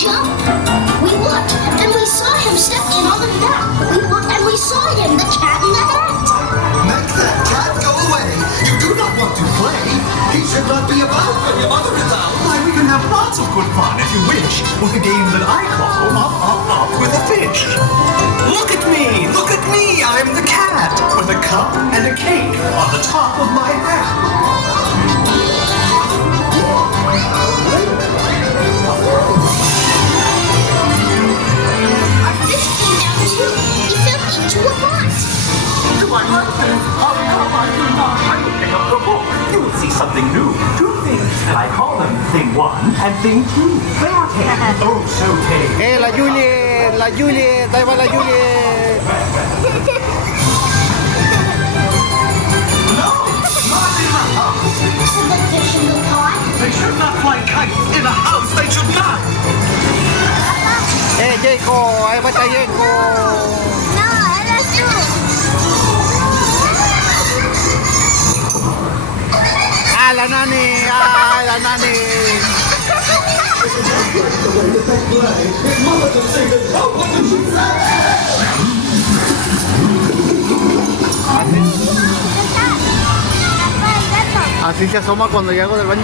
jump. We looked, and we saw him step in on the mat. We looked, and we saw him, the cat in the hat. Make that cat go away. You do not want to play. He should not be about when your mother is out. Why, we can have lots of good fun if you wish with a game that I call Up with a Fish. Look at me! Look at me! I'm the cat with a cup and a cake on the top of my hat. Our fish came down too. He fell into a pot. Do I like this? Oh no, I do not. I will pick up the book. You will see something new. Two things, and I call them Thing 1 and Thing 2. They are tame. Oh, so tame. La Juliet, ahí va la Juliet. No, not in the house. Said the fish in the pot. They should not fly kites in a house. They should not. Jacob, ahí va Jacob. No, eres tú. La nani, la nani. Así se asoma cuando llego del baño.